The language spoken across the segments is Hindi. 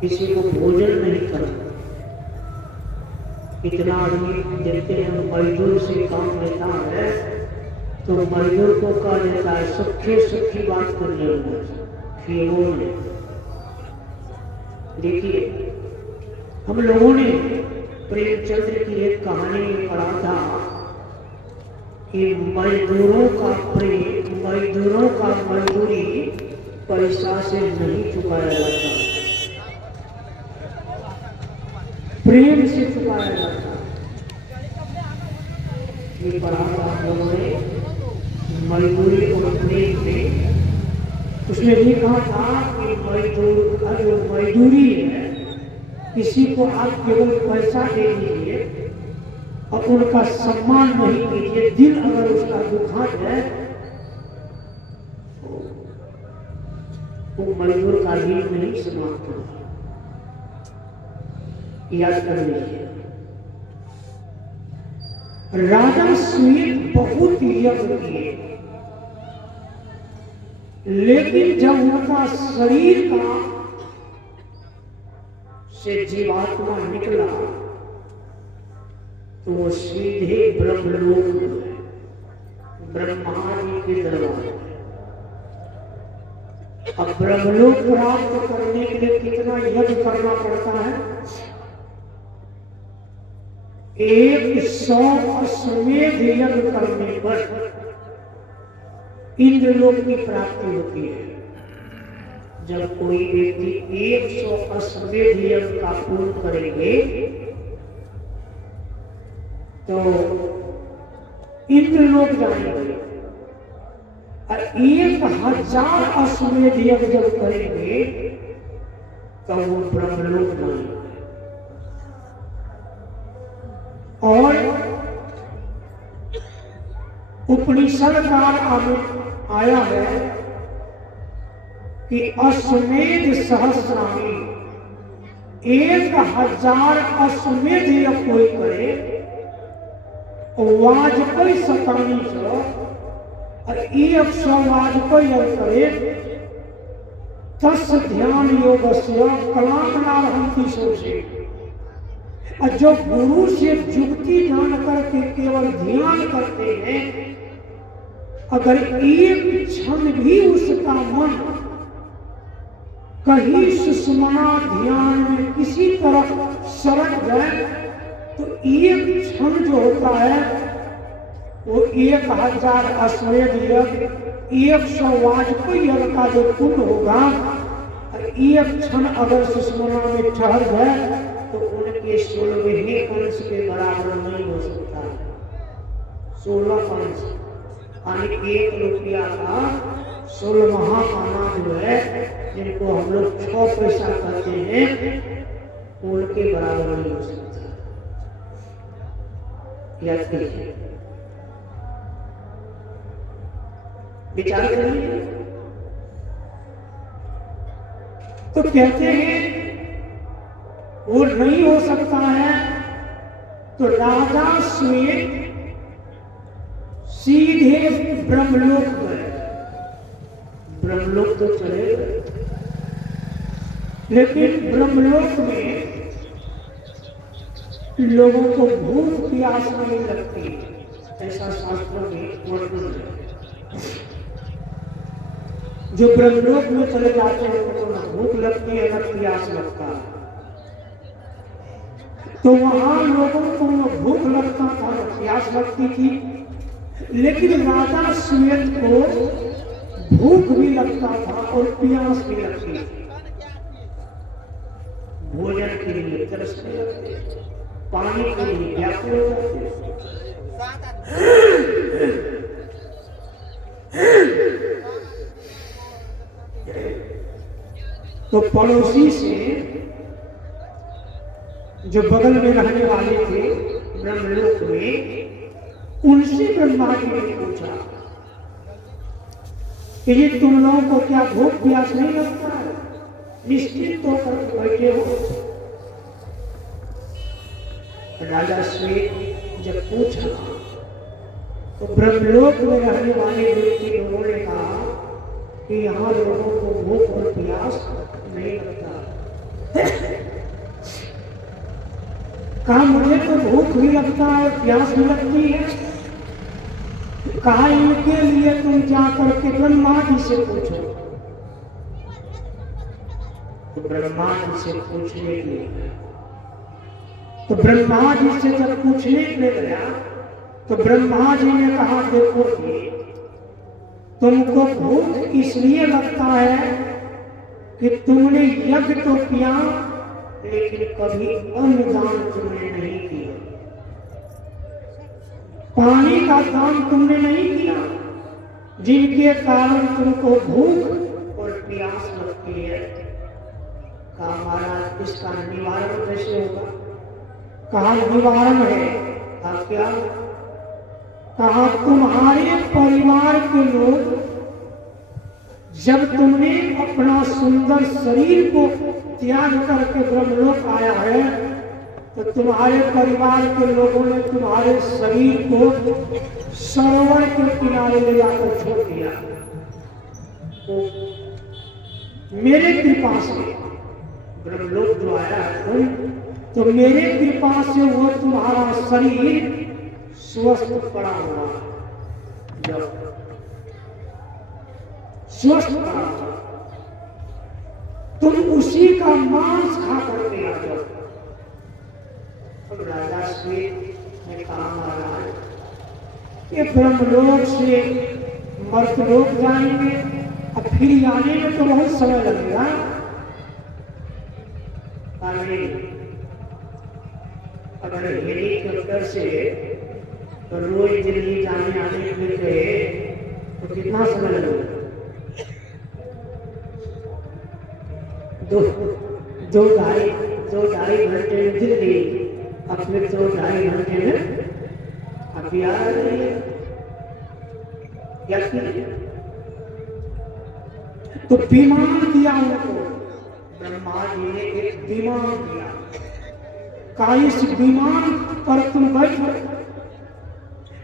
किसी को भोजन नहीं करना। इतना आदमी देखते हैं मजदूर से काम लेता है तो मजदूर को कह देता है सुखी सुखी बात करने लगे। देखिए हम लोगों ने प्रेमचंद्र की एक कहानी में पढ़ा था कि मजदूरों का प्रेम, मजदूरों का मजदूरी पैसा से नहीं चुकाया जाता, प्रेम से चुकाया जाता। ये पढ़ा था हम लोगों ने मजदूरी और प्रेम में। उसमें भी कहा था कि मजदूर का जो मजदूरी है, किसी को आप केवल पैसा दे दीजिए और उनका सम्मान नहीं कीजिए, दिल अगर उसका दुखा है तो मजदूर का दिल नहीं समाप्त होगा। याद कर लीजिए। राजा श्वेत बहुत यज्ञ किए, लेकिन जब उनका शरीर का से जीवात्मा निकला तो वो सीधे ब्रह्मलोक में, ब्रह्मा जी के दरबार। अब ब्रह्मलोक प्राप्त करने के लिए कितना यज्ञ करना पड़ता है? 100 अश्वमेध यज्ञ करने पर इंद्रलोक की प्राप्ति होती है। जब कोई व्यक्ति 100 अश्वमेध यज्ञ का पूर्ण करेंगे तो इंद्रलोक जाएंगे, और 1000 अश्वमेध यज्ञ जब करेंगे तो वो ब्रह्मलोक जाएंगे। और उपनिषद का आया है कि अश्वमेध सहस्राणी, 1000 अश्वमेध यज्ञ कोई करे, वाजपेयी 97 और 100 वाजपेयी यज्ञ करे, तस् ध्यान योग से कलामनारहंति सोचे। और जो गुरु से जुक्ति जान करके केवल ध्यान करते हैं, अगर एक क्षण भी उसका मन कहीं सुषुम्ना ध्यान में किसी तरफ सरक जाए तो एक क्षण जो होता है वो 1000 अश्वमेध यज्ञ, 100 वाजपेयी यज्ञ का जो पुण्य होगा, एक क्षण अगर सुषुम्ना में ठहर जाए तो उनके 16वें अंश के बराबर नहीं हो सकता। 16 अंश यानी 1 रुपया का 16वां आना जो है, जिनको हम लोग 6 पैसा कहते हैं, उनके बराबर नहीं हो सकता। याद कीजिए, विचार करिए। तो कहते हैं वो नहीं हो सकता है, तो राजा श्वेत सीधे ब्रह्मलोक गए। ब्रह्मलोक तो चले गए, लेकिन ब्रह्मलोक में लोगों को भूख प्यास नहीं लगती, ऐसा शास्त्रों में वर्णन है। जो ब्रह्मलोक में चले जाते हैं उनको न भूख लगती है न प्यास लगता है। तो वहां लोगों को न भूख लगता था न प्यास लगती थी, लेकिन राजा श्वेत को भूख भी लगता था और प्यास भी लगती थी। भोजन के लिए तरसने लगते, पानी के लिए व्याकुल हो जाते। तो पड़ोसी से, जो बगल में रहने वाले थे ब्रह्मलोक में, उनसे ब्रह्मा जी ने पूछा कि ये तुम लोगों को क्या भूख प्यास नहीं लगता है? निश्चित होकर बैठे हो। राजा श्वेत जब पूछा तो ब्रह्मलोक में रहने वाले व्यक्ति लोगों ने कहा कि यहाँ लोगों को भूख और प्यास नहीं लगता। कहा मुझे तो भूख भी लगता है, प्यास भी लगती है। कहा इनके लिए तुम जाकर के ब्रह्मा जी से पूछो। तो ब्रह्मा जी से पूछने के लिए, तो ब्रह्मा जी से जब पूछने के लिए गया तो ब्रह्मा जी ने कहा देखो कि तुमको भूख इसलिए लगता है कि तुमने यज्ञ तो किया लेकिन कभी अन्नदान तुमने नहीं किया, पानी का दान तुमने नहीं किया, जिनके कारण तुमको भूख और प्यास लगती है। कहा महाराज इसका निवारण कैसे होगा? कहा निवारण है। कहा क्या? कहा तुम्हारे परिवार के लोग जब तुमने अपना सुंदर शरीर को त्याग करके ब्रह्मलोक आया है तो तुम्हारे परिवार के लोगों ने तुम्हारे शरीर को सरोवर के किनारे ले जाकर छोड़ दिया। तो मेरे कृपा से ब्रह्मलोक जो आया है तो मेरे कृपा से वो तुम्हारा शरीर स्वस्थ पड़ा हुआ, जब स्वस्थ पड़ा तुम उसी का मांस खा करके आ जाओ। राजा श्वेत ने कहा महाराज ये ब्रह्मलोक से मर्तलोक जाएंगे, अब फिर आने में तो बहुत समय लगेगा। अगर हेलीकॉप्टर से तो रोज दिल्ली जाने आने में गए तो कितना समय लगेगा? दो ढाई घंटे में दिल्ली, अब फिर 2-2.5 घंटे में अभी आ रही है। क्या तो विमान दिया उनको, ब्रह्मा जी ने एक विमान दिया। कहा इस विमान पर तुम बैठो,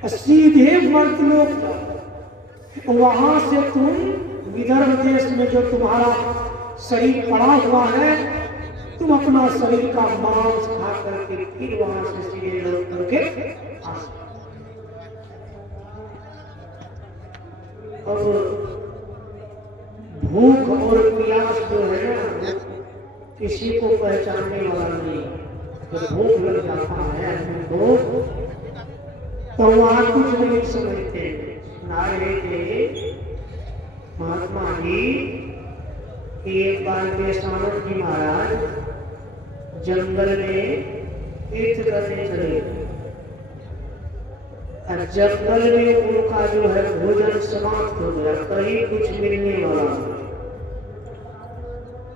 सीधे मर्तलोक जाओ, वहां से तुम विदर्भ देश में जो तुम्हारा शरीर पड़ा हुआ है तुम अपना शरीर का मांस खा करके फिर वहां से सीधे लौट करके आ सकते। अब भूख और प्यास जो है ना किसी को पहचानने वाला नहीं। तो भूख लग जाता है हमको तो वहां कुछ नहीं समझते। नारे थे महात्मा जी, एक बार बेसानंद जी महाराज जंगल में तीर्थ करने चले और जंगल में उनका जो है भोजन समाप्त हो गया, कहीं कुछ मिलने वाला।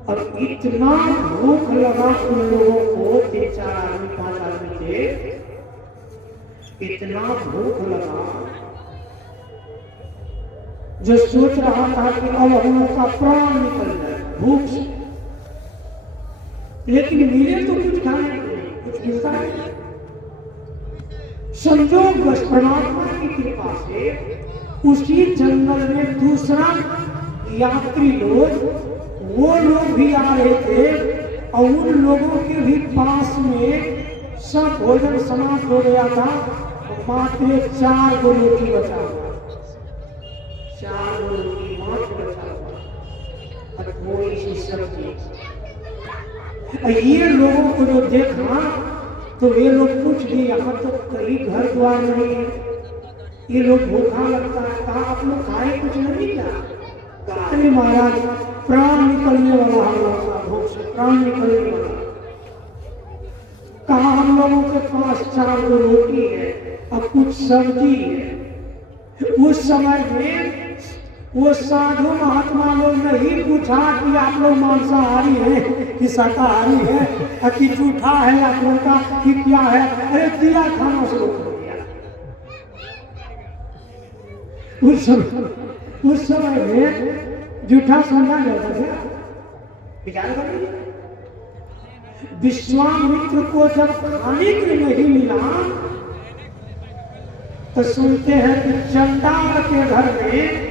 अब इतना भूख लगा उन लोगों को, 3-4 आदमी 5 आदमी थे, इतना भूख लगा जो सोच रहा था कि अब हम लोग का प्राण निकल जाए भूख से, लेकिन मिले तो कुछ खाने को नहीं, कुछ मिलता है। संजोग बस परमात्मा की कृपा से उसी जंगल में दूसरा यात्री लोग, वो लोग भी आ रहे थे और उन लोगों के भी पास में सब भोजन समाप्त हो गया था, मात्र 4 गो रोटी बचा हुआ, 4 गो रोटी मात्र बचा हुआ और थोड़ी सी सब्जी। ये लोगों को जो देखा तो ये लोग पूछ दिए यहाँ तो कहीं घर द्वार नहीं है, ये लोग भूखा लगता है, कहा आप लोग खाए कुछ नहीं क्या? कहा नहीं महाराज प्राण निकलने वाला हम लोग का, भूख से प्राण निकलने वाला। कहा हम लोगों के पास 4 गो रोटी है और कुछ सब्जी है। उस समय में वो साधु महात्मा लोग नहीं पूछा कि आप लोग मांसाहारी हैं कि शाकाहारी है कि जूठा है आप लोग का कि क्या है, अरे दिया खाना शुरू कर दिया। उस समय में जूठा समझा जाता था, विचार कर। विश्वामित्र को जब खाने के लिए नहीं मिला तो सुनते हैं कि चंडाल के घर में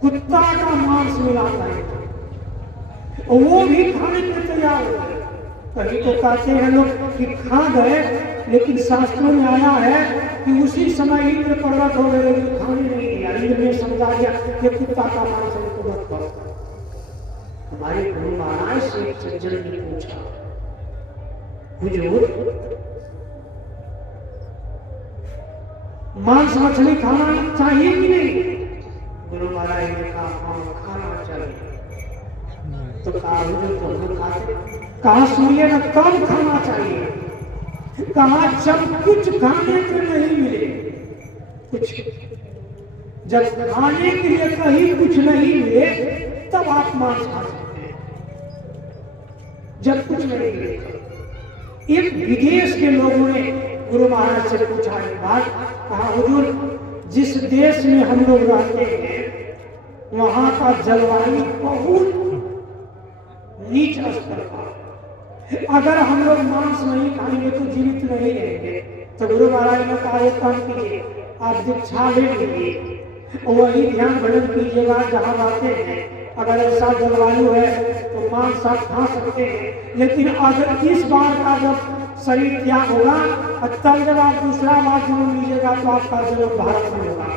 कुत्ता का मांस मिला था। और वो भी खाने के तैयार हो गए। कहीं तो कहते हैं लोग कि खा गए, लेकिन शास्त्रों में आया है कि उसी समय इंद्र प्रकट हो गए, लेकिन खाने नहीं दिया। इंद्र ने समझा दिया कि कुत्ता का मांस हमको मत खाओ। हमारे गुरु महाराज से एक सज्जन ने पूछा, हुजूर मांस मछली खाना चाहिए कि नहीं? गुरु महाराज ने कहा हाँ खाना चाहिए। तो कहा हुजूर तो हम खाते। कहा सुनिए ना, कब खाना चाहिए? कहा जब कुछ खाने को नहीं मिले। कुछ जब खाने के लिए कहीं कुछ नहीं मिले तब आप मांस खा सकते हैं। जब कुछ नहीं मिले। एक विदेश के लोगों ने गुरु महाराज से पूछा एक बात, कहा हुजूर जिस देश में हम लोग रहते हैं वहां का जलवायु बहुत नीच स्तर का, अगर हम लोग मांस नहीं खाएंगे तो जीवित नहीं रहेंगे। तो गुरु महाराज ने कहा एक काम कीजिए, आप दीक्षा ले लीजिए और वही ध्यान भजन कीजिएगा जहाँ रहते हैं। अगर ऐसा जलवायु है तो मांस आप खा सकते हैं, लेकिन अगर इस बार का जब शरीर त्याग होगा तब जब आप दूसरा बार जन्म लीजिएगा तो आपका जन्म भारत में होगा।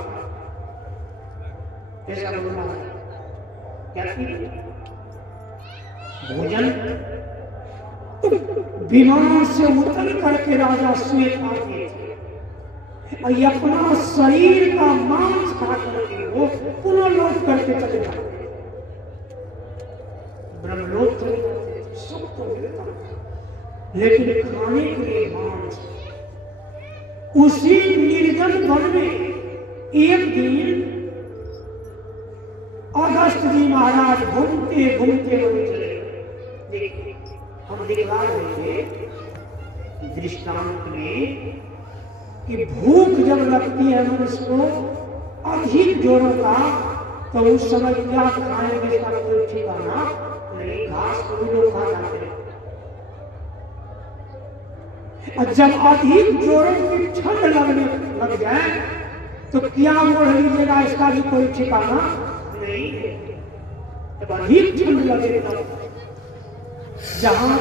ऐसा बोलना क्या भोजन तो विमान से उतर करके राजा श्वेत आते थे, अपना शरीर का मांस खा करके वो पुनः लौट करके चले जाते, ब्रह्मलोक चले जाते, सुख तो मिलता, लेकिन खाने के लिए मांस। उसी निर्जन वन में एक दिन अगस्त जी महाराज घूमते घूमते चले। देखिए हम दिखला रहे थे दृष्टांत में कि भूख जब लगती है मनुष्य को अधिक जोरों का, तो उस समय क्या खाएंगे इसका कोई ठिकाना नहीं। घास को भी लोग खा जाते हैं। और जब अधिक जोरों की ठंड लगने लग जाए तो क्या ओढ़ लीजिएगा इसका भी कोई ठिकाना नहीं है। जब अधिक ठंड लगे तब जहां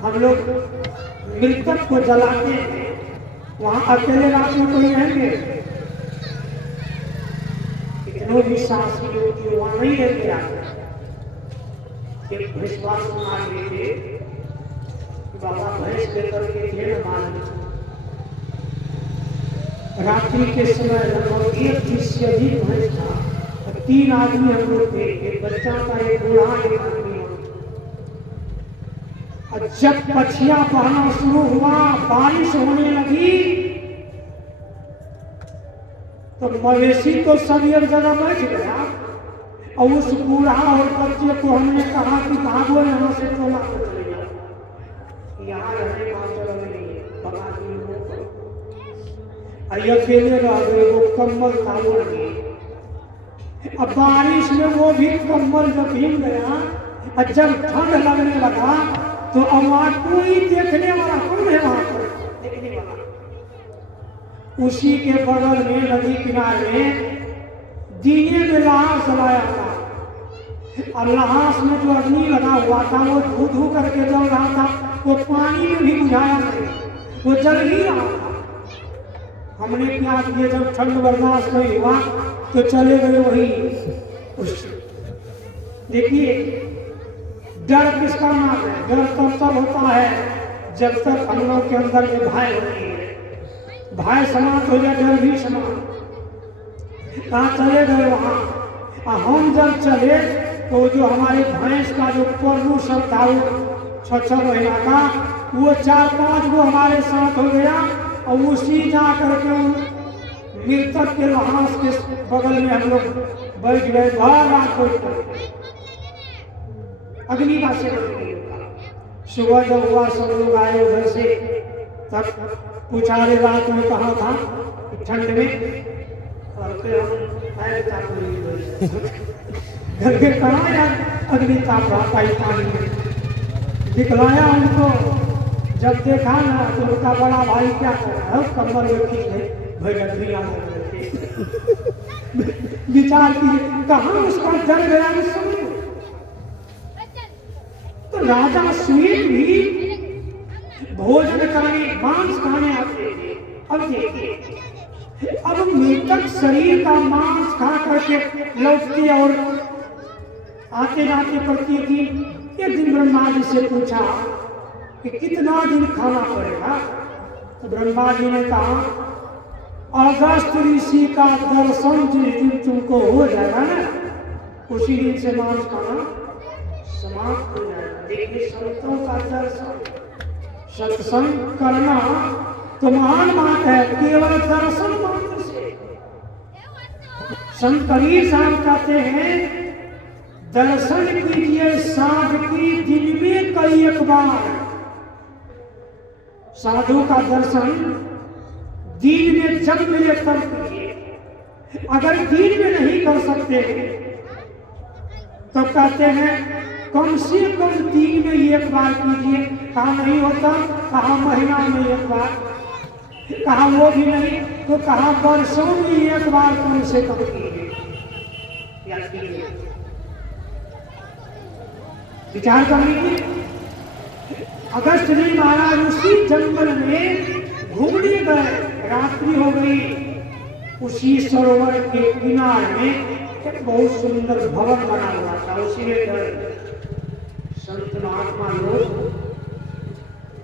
हम लोग मृतक को जलाते हैं वहां अकेले रात में कोई रहेंगे? कितनों भी साहसी लोग वहां नहीं रहते आते। एक विश्वास सुना थे बाबा भैंस लेकर के ढेर मान रात्रि के समय लगभग 1 से अधिक भैंस था। 3 आदमी हम लोग थे, एक बच्चा था, एक बूढ़ा, एक आदमी। और जब पछिया बहना शुरू हुआ, बारिश होने लगी, तो मवेशी तो सब एक जगह बैठ गया और उस बूढ़ा और बच्चे को हमने कहा कि भागो यहाँ से, टोला को चले जाओ, यहाँ रहने का जगह नहीं है। अकेले रह गए, वो कम्बल था उड़ गए। अब बारिश में वो भी कम्बल जब भीग गया और जब ठंड लगने लगा तो अब वहां कोई देखने वाला कौन है? वहां पर देखने वाला उसी के बगल में नदी किनारे दीने में लहास जलाया था। और लहास में जो अग्नि लगा हुआ था वो धू धू करके जल रहा था, वो पानी में भी बुझाया नहीं, वो जल ही रहा था। हमने क्या किया, जब ठंड बर्दाश्त नहीं हुआ तो चले गए वही। देखिए डर किसका नाम है? डर तब होता है जब तक हम लोग के अंदर में भय होती है। भय समाप्त हो जाए, डर भी समाप्त। कहाँ चले गए? वहां। हम जब चले तो जो हमारे भैंस का जो प्रदूषण था वो 6 महीना का, वो 4-5 गो हमारे साथ हो गया और उसी जा करके मृतक के लहास के बगल में हम लोग बैठ गए। भर रात बैठ कर अग्नि का सेवन। सुबह जब हुआ सब लोग आए उधर से, तब पूछा रे रात में कहा था ठंड में, और फिर हम आए घर के कहा यार अग्नि ताप रहा पाई पानी में दिखलाया उनको। जब देखा ना तो उनका बड़ा भाई क्या कर रहा है, कमर में खींच गए विचार की कहा उसका जल गया। तो राजा श्वेत भी भोजन करने मांस खाने आते थे। अब देखिए, अब मृतक शरीर का मांस खा करके लौटते और आते जाते प्रतिदिन। एक दिन ब्रह्मा जी से पूछा कि कितना दिन खाना पड़ेगा? तो ब्रह्मा जी ने कहा, अगस्त ऋषि का दर्शन जिस दिन तुमको हो जाएगा ना, उसी दिन से मांस खाना समाप्त हो जाएगा। देखिए, संतों का दर्शन, सत्संग करना तो महान बात है, केवल दर्शन मात्र से। संत कबीर साहब कहते हैं, दर्शन कीजिए साध की दिन में कई एक बार। साधु का दर्शन दिन में जब मिले तब कीजिए। अगर दिन में नहीं कर सकते तो कहते हैं कम से कम दिन में एक बार कीजिए। कहा नहीं होता, कहा महीना में एक बार, कहा वो भी नहीं तो कहा वर्षों में एक बार कम से कम कीजिए। विचार कर लीजिए, अगस्त जी महाराज उसी जंगल में घूमने गए, रात्रि हो गई। उसी सरोवर के किनारे में एक बहुत सुंदर भवन बना हुआ था, उसी में गए। संत महात्मा लोग,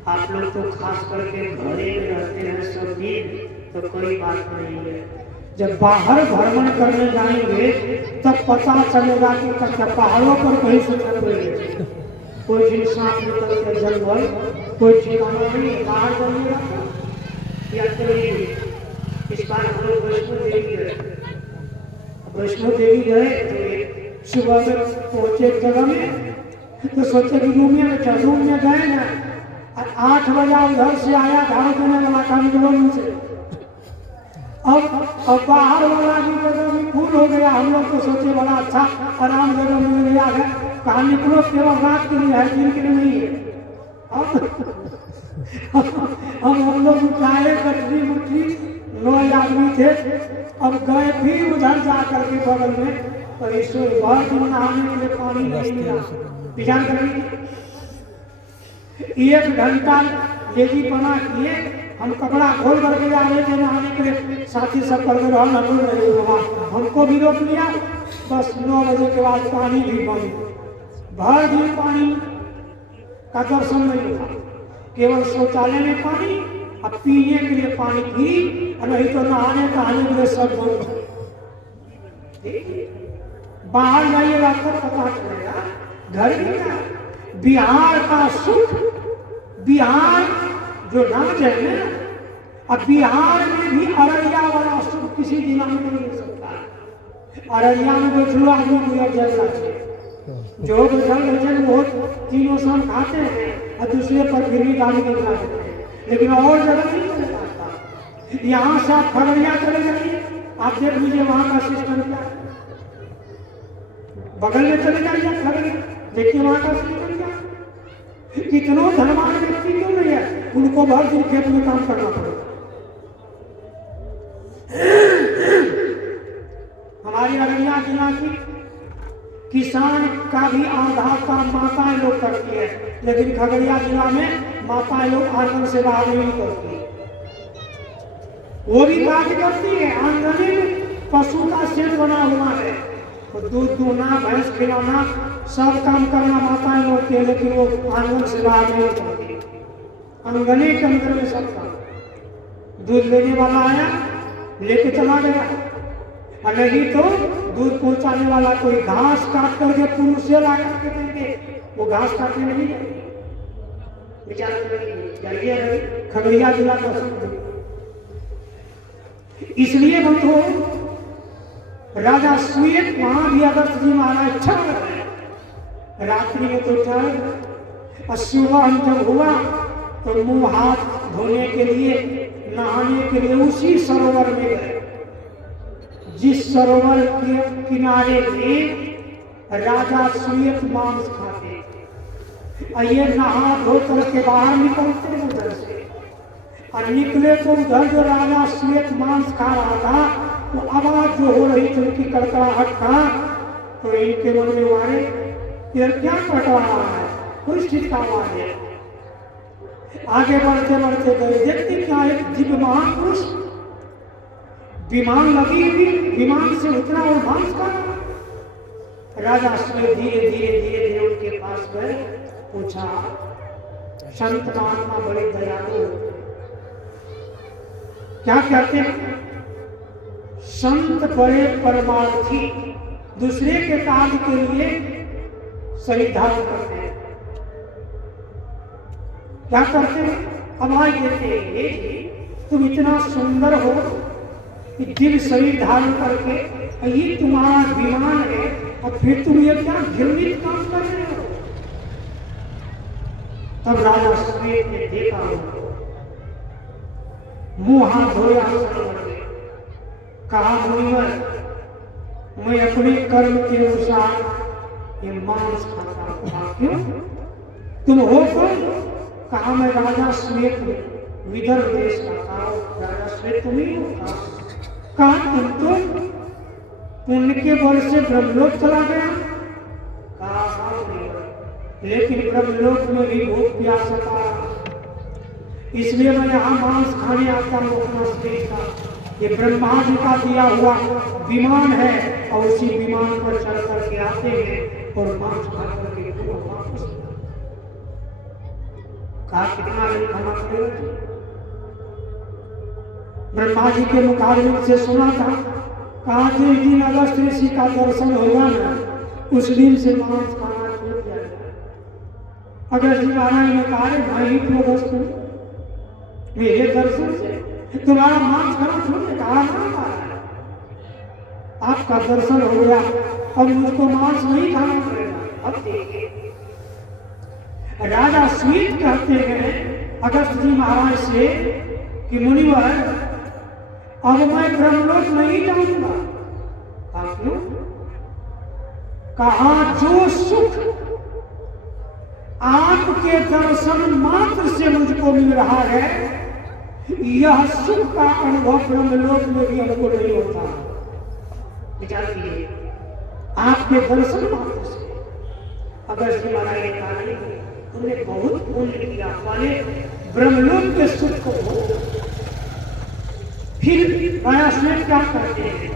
आप लोग तो खास करके घरे में रहते हैं सब दिन, तो कोई बात नहीं है। जब बाहर भ्रमण करने जाएंगे तब पता चलेगा कि पहाड़ों पर कहीं से चल रहे, कोई दिन सांप निकल के जंगल, कोई ठिकाना नहीं, बाहर जाइएगा या चलिए। इस बार हम लोग वैष्णो देवी गए। वैष्णो देवी गए तो सुबह में पहुंचे एक जगह में, तो सोचे कि रूम में गए ना, 8 बजा उधर से आया धार देने वाला काम रूम से। अब बाहर वाला भी जगह में फूल हो गया। हम लोग तो सोचे बड़ा अच्छा आराम जगह मिल गया है, कहा निकलो, केवल रात के लिए है, दिन के लिए नहीं है। अब हम लोग उठाए कटरी मुट्ठी, 9 आदमी थे। अब गए फिर उधर जा करके बगल में, तो ईश्वर भर दिन नहाने के लिए पानी नहीं मिला। विचार करेंगे, 1 घंटा लेजी बना किए, हम कपड़ा खोल करके जा रहे थे नहाने के लिए, साथी सब कर रहे होगा, हमको भी रोक लिया। बस 9 बजे के बाद पानी भी बंद, भर दिन पानी का दर्शन नहीं हुआ। केवल शौचालय में पानी और पीने के लिए पानी भी, नहीं तो नहाने के लिए सब बंद। बाहर जाइएगा तब पता चलेगा। घर में क्या, बिहार का सुख, बिहार जो राज्य है ना, अब बिहार में भी अररिया वाला सुख किसी जिला में नहीं मिल सकता। अररिया में जो आदमी गुजर जाता है, जो गुजर वो तीनों शाम खाते हैं और दूसरे पर फिर भी गाली नहीं खाते हैं, लेकिन और जगह नहीं चल पाता। यहाँ से आप खगड़िया चले जाइए, आप देख लीजिए वहाँ का सिस्टम क्या है। बगल में चले जाइए खगड़िया, देखिए वहाँ का सिस्टम क्या। कितनों धनवान व्यक्ति क्यों नहीं है, उनको भर दिन खेत में काम करना पड़ेगा। हमारी अररिया जिला की किसान का भी आधा काम माताएं लोग करती है, लेकिन खगड़िया जिला में माताएं लोग आंगन से बाहर नहीं करती। वो भी काज करती है, आंगन में पशु का शेड बना हुआ है, तो दूध दूहना, भैंस खिलाना, सब काम करना माताएं लोग के, लेकिन वो आंगन से बाहर नहीं करती। आंगने के अंदर में सब काम। दूध लेने वाला आया, लेके चला गया, और नहीं तो दूध पहुंचाने वाला कोई घास काट करके पुरुष से ला करके देंगे, वो घास काटने नहीं जाएगी। विचार करिए, खगड़िया जिला का सुख। इसलिए बंधु, राजा श्वेत वहां भी अगस्त जी महाराज छल रहे, रात्रि में तो ठहर, और सुबह जब हुआ तो मुंह हाथ धोने के लिए, नहाने के लिए उसी सरोवर में गए जिस सरोवर के किनारे में राजा श्वेत मांस खाते थे। और ये नहा धो करके बाहर निकलते उधर से, और निकले तो उधर जो राजा श्वेत मांस खा रहा था, वो आवाज जो हो रही थी उनकी कड़कड़ाहट का, तो इनके मन में मारे, ये क्या कड़कड़ा रहा है, कुछ प्रतिष्ठित आवाज है। आगे बढ़ते बढ़ते गए, देखते क्या एक दिव्य महापुरुष विमान लगी हुई, विमान से उतरा और मांस खाना। राजा अश्वमेध धीरे धीरे धीरे धीरे उनके पास गए, पूछा, संत महात्मा बड़े दयालु क्या कहते हैं? संत बड़े परमार्थी, दूसरे के कार्य के लिए शरीर धारण करते हैं। क्या करते हैं? आवाज देते हैं, तुम इतना सुंदर हो कि दिव्य शरीर धारण करके ये तुम्हारा विमान है, और फिर तुम ये क्या घृणित काम कर रहे हो? तब राजा अश्वमेध ने देखा, मुंह हाथ धोया, कहा, मुनिवर, मैं अपने कर्म के अनुसार ये मांस खाता हूं। क्यों? तुम हो कौन? कहा, मैं राजा अश्वमेध विदर्भ देश का था। राजा अश्वमेध तुम ही हो? कहा, तुम तो पुण्य के बल से ब्रह्मलोक चला गया। कहा, लेकिन ब्रह्मलोक में भी भूख प्यास था, इसलिए मैं यहाँ मांस खाने आता हूँ अपना शरीर का। ये ब्रह्मा जी का दिया हुआ विमान है, और उसी विमान पर चढ़ करके आते हैं और मांस खा करके वापस। कहा, कितना दिन खाना पड़ेगा? ब्रह्मा जी के मुखारविंद से सुना था। कहा, जिस दिन अगस्त ऋषि का दर्शन होगा ना, उस दिन से मांस खाना छूट जाएगा। अगस्त जी महाराज ने कहा, भाई तू अगस्त मेरे दर्शन से तुम्हारा मांस खाना छूट कहा, आपका दर्शन हो गया, अब मुझको मांस नहीं खाना पड़ेगा। अब देखिए, राजा अश्वमेध कहते हैं अगस्त जी महाराज से कि मुनिवर, अब मैं ब्रह्मलोक नहीं जाऊंगा। क्यों? कहा, जो सुख आपके दर्शन मात्र से मुझको मिल रहा है, यह सुख का अनुभव ब्रह्मलोक में भी हमको नहीं होता। विचार कीजिए, आपके दर्शन मात्र से। अगर श्री महाराज ने कहा, तुमने बहुत पुण्य किया, माने ब्रह्मलोक के सुख को हो। फिर अश्वमेध क्या करते हैं?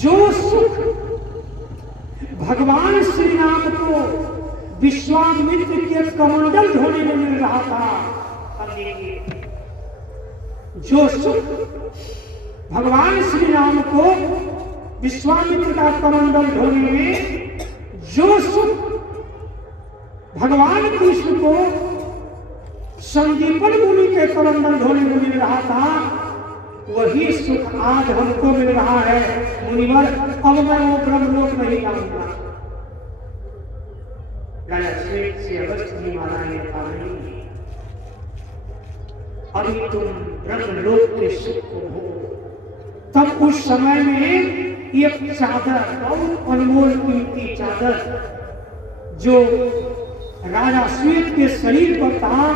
जो सुख भगवान श्री राम को विश्वामित्र के कमंडल धोने में मिल रहा था, अब देखिए, जो सुख भगवान श्री राम को विश्वामित्र का कमंडल धोने में, जो सुख भगवान कृष्ण को संदीपन मुनि के कमंडल धोने में मिल रहा था, वही सुख आज हमको मिल रहा है। मुनिवर, अब मैं वो ब्रह्मलोक नहीं जाऊंगा। राजा अश्वमेध से अगस्त जी महाराज ने कहा, अभी तुम ब्रह्मलोक के सुख को हो। तब उस समय में एक चादर, बहुत अनमोल कीमती चादर, जो राजा अश्वमेध के शरीर पर था,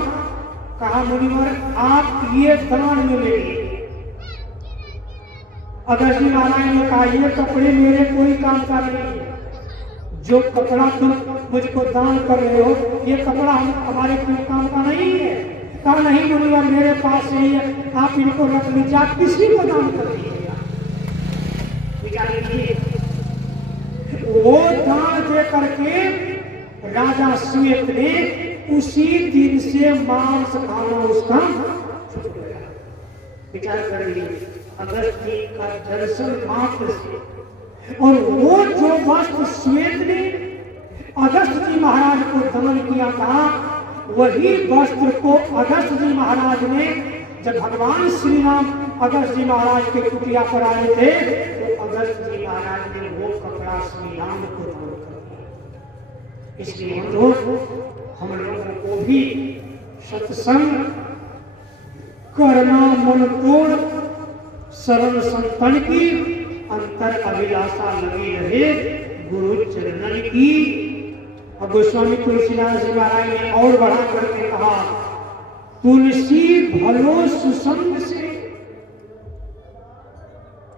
कहा, मुनिवर, आप ये दान में ले लीजिए। अगस्त जी महाराज ने कहा, ये कपड़े मेरे कोई काम का नहीं है, जो कपड़ा तुम मुझको दान कर रहे हो, ये कपड़ा हमारे कोई काम का नहीं है। कहा, नहीं मुनिवर, मेरे पास नहीं है, आप इनको रख लीजिए, आप किसी को दान कर दीजिएगा। विचार कीजिए, वो दान दे करके राजा अश्वमेध ने उसी दिन से मांस खाना उसका छूट गया। विचार कर लीजिए, अगस्त जी का दर्शन मात्र से, और वो जो वस्त्र अश्वमेध ने अगस्त जी महाराज को दान किया था, वही वस्त्र को अगस्त जी महाराज ने, जब भगवान श्री राम अगस्त जी महाराज के कुटिया पर आए थे, तो अगस्त जी महाराज ने वो कपड़ा श्री राम को दान कर दिया। इसलिए हम लोगों को भी सत्संग करना, मन तोड़ शरण संतन की अंतर अभिलाषा लगी रहे, गुरु चरणन की। अब गोस्वामी तुलसीदास जी महाराज ने और बढ़ा करके कहा, तुलसी भलो सुसंग से,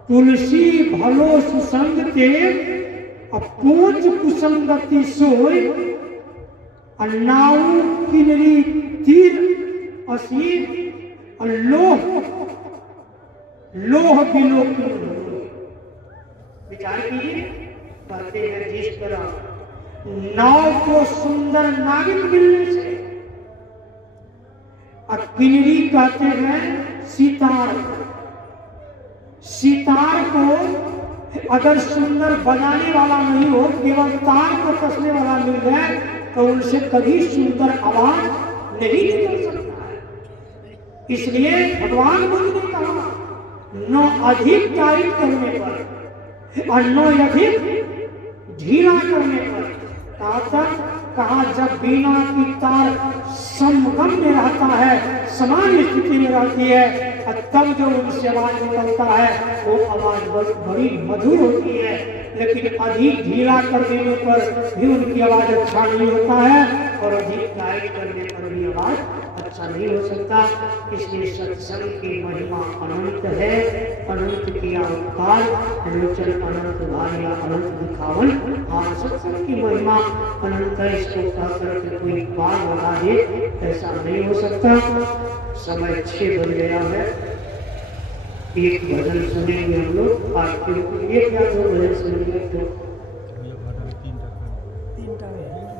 तुलसी भलो सुसंग ते, पूज कुसंगति सोय नाऊ किनरी तीर असीर और लोह बिलो की विचार कीजिए। कहते हैं जिस तरह नाव को सुंदर नागिन मिलने से, और किनरी कहते हैं सितार, सितार को अगर सुंदर बजाने वाला नहीं हो, केवल तार को कसने वाला मिल जाए तो उनसे कभी सुंदर आवाज नहीं निकल सकता है। इसलिए भगवान बुद्ध ने कहा न अधिक टाइट करने पर और न अधिक ढीला करने पर। कहा जब बीना की तार समगम में रहता है, समान स्थिति में रहती है, तब जो उनसे आवाज निकलता है वो आवाज बड़ी मधुर होती है। लेकिन अधिक ढीला कर देने पर भी उनकी आवाज अच्छा नहीं होता है, और अधिक टाइट करने पर भी आवाज अच्छा नहीं हो सकता। इसलिए सत्संग की महिमा अनंत है, अनंत किया उपकार, लोचन अनंत भार्या अनंत दिखावन। हाँ, सत्संग की महिमा अनंत है, इसको कह करके कोई बात बना दे ऐसा नहीं हो सकता। समय 6 बज गया है, एक भजन सुनेंगे हम लोग आरती, एक या दो भजन सुनेंगे तो 3 है।